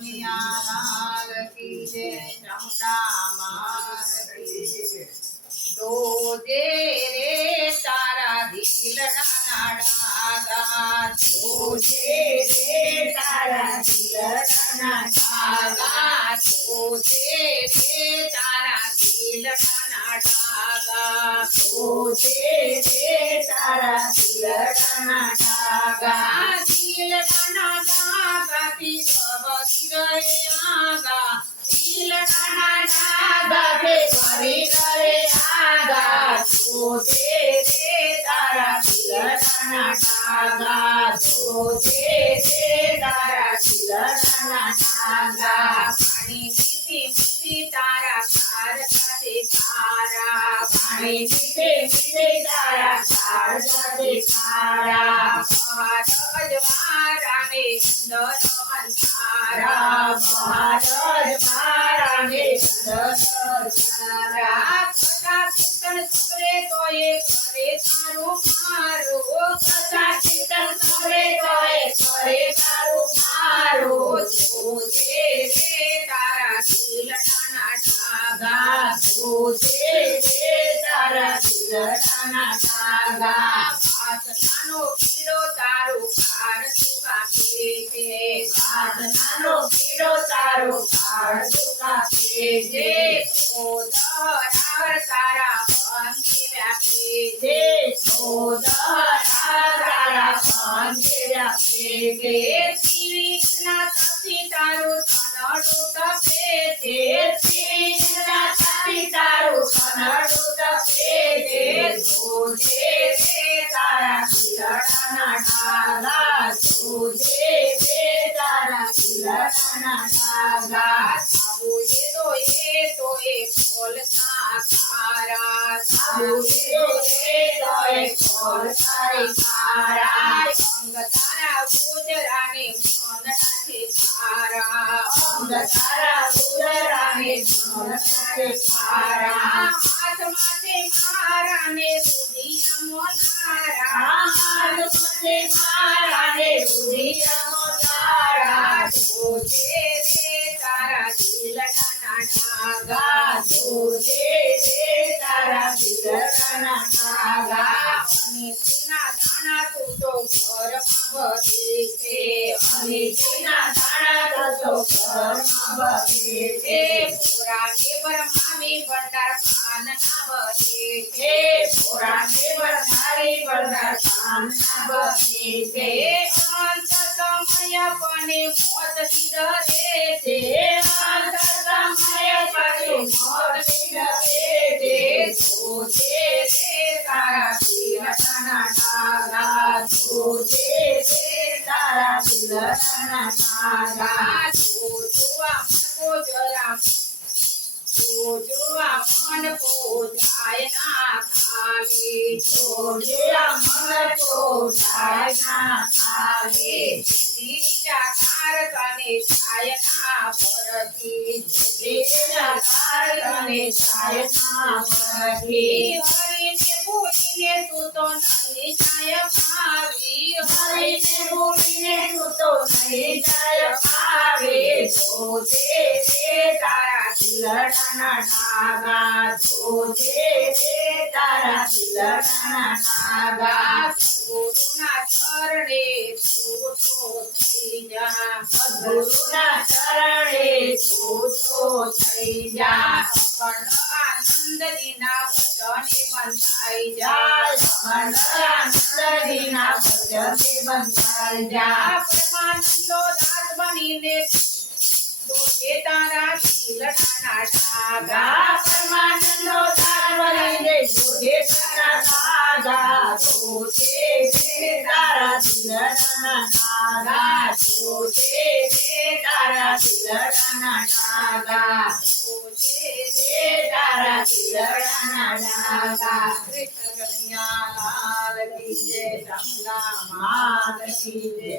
કનૈયા લાલ કી જય ચામુંડા માત કી જય। જોજે રે તારા દિલના નાડા જોજે રે તારા દિલના નાડા જોજે રે તારા દિલના નાડા જોજે રે તારા દિલના નાડા દિલના નાડા તી કબકી રે આગા દિલના નાડા કે કરી રે આગા જોજે રે તારા દિલના નાડા જોજે રે તારા દિલના નાડા પાણી મીઠી મીઠી તારા પ્યાર સાથે તારા પાણી મીઠી મીઠી તારા પ્યાર સાથે તારા ભારત મારાને અંદર અંધારા ભારત મારાને અંદર અંધારા કથા કીર્તન સબરે તોય કરે તારું મારું કથા કીર્તન સબરે તોય કરે તારું મારું જોજે રે તારા દિલના નાડા જોજે રે તારા દિલના નાડા વાસનાનો પીડો તારું કાર સુકાશે છે વાસનાનો પીડો તારું કાર સુકાશે છે ઓદરાવર તારા બંને વ્યાપે છે ઓદરાવર તારા બંને વ્યાપે છે શ્રીના તપી તારું તનડું તપે છે શ્રીના તપી તારું તનડું તપે છે જોજે રે તારા દિલના નાડા જોજે રે તારા દિલના નાડા સાબુ એ તો એ ખોલતા તારા સાબુ એ ખોલતા તારા અંગ તારા ગુજરાને મનનાથી તારા અંગ તારા ગુજરાને મનનાથી તારા હાથ માથે મારાને રુધિયા મોનારા હાથ માથે મારાને રુધિયા મોનારા જોજે રે તારા દિલના નાડા જોજે રે તારા દિલના નાડા અને તેના દાણા તું તો ઘરમાં બધે છે અને તેના દાણા તો ઘરમાં બધે છે પૂરા કે બ્રહ્માવી ભંડાર પાનના બધે છે પૂરા કે બ્રહ્માવી ભંડાર પાનના બધે છે અંત સમય પણ મોત ધીરે છે અંત સમય પણ મોત ધીરે છે જોજે રે તારા દિલના નાડા જોજે રે તારા દિલના નાડા જોજુઆ મન કો જાય ના ખાલી જોજુઆ મન કો જાય ના ખાલી દીજા કાર કને જાય ના પરથી દીજા કાર કને જાય ના પરથી હરીને ભૂલીને તું તો નહીં જાય ભાવી હરીને ભૂલીને તું તો નહીં જાય ભાવી જોજે રે તારા દિલના નાડા જોજે રે તારા દિલના નાડા ગુરુના ચરણે છૂટો થઈ જા ગુરુના ચરણે છૂટો થઈ જા અખંડ આનંદ દીના વચને બંધાઈ જા અખંડ આનંદ દીના વચને બંધાઈ જા પરમાનંદો દાસ બનીને જોજે તારા દિલના નાડા પરમાનંદો દાસ બનીને જોજે તારા નાડા જોજે રે તારા દિલના નાડા જોજે રે તારા દિલના નાડા જોજે રે તારા દિલના નાડા। કૃષ્ણ કનૈયા લાલ કી જય ચામુંડા માત કી જય।